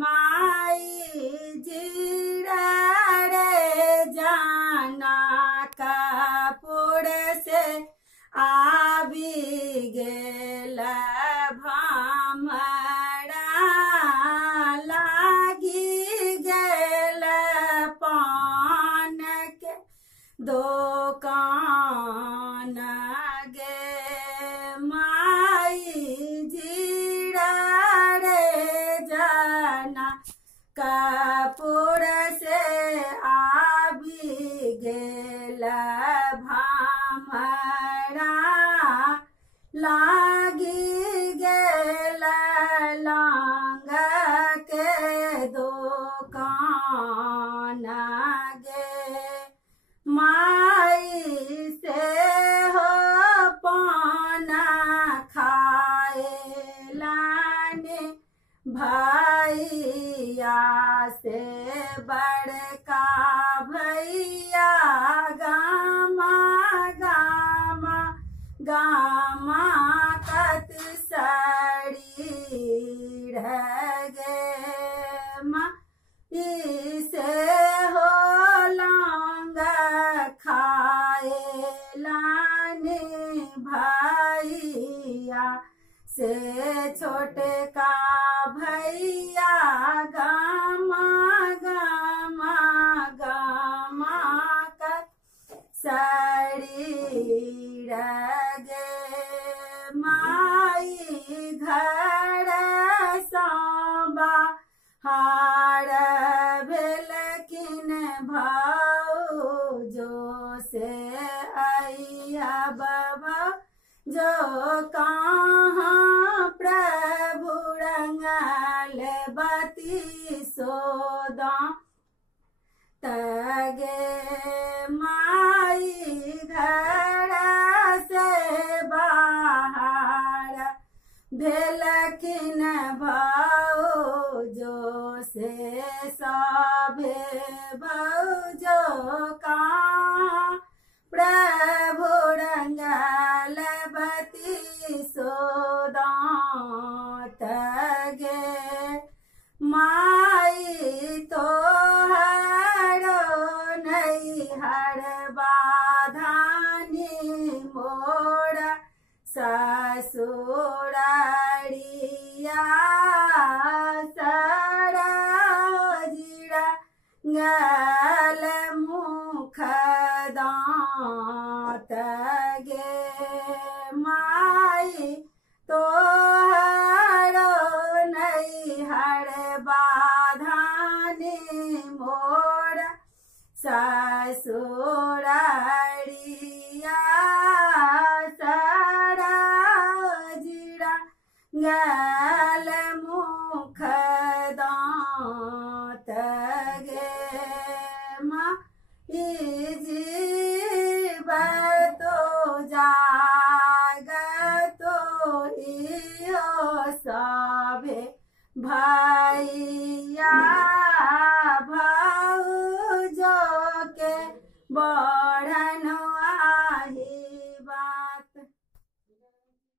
माई जीरा रे जाना कपूर से आबी गेल भामरा लागी गेल पान के दुकान गे माई जीरा रे जाना कपूर से आबी गेल भामरा लागी गेल लांग के दुकान गे माई से हो पाना खाए लाने भैया से बड़का भैया गामा गामा गामा कत सड़ी गे माँ इसे हो लांग खाए लाने भैया से छोटे का भैया गामा गामा गामा का सड़ी गे माई घर सांबा हार भेल किन भाऊजो से आइया बाबा जो कहाँ प्रभु रंगल बती सोदा तगे माई घर से बाहर भेलखिन भाऊजो से सभे भाऊजो कहाँ प्रभु रंगल बती सोदात गे माई तो हरो नहीं हर बाधानी मोड़ ससुरारिया सड़ा जीरा गल मुख दांत गे माई तो हरो नहीं हर बाधानी मोड़ ससुरारिया सड़ा जीरा गल मुख दांत गे माँ जीव तो जाग तो इयो सभे भैया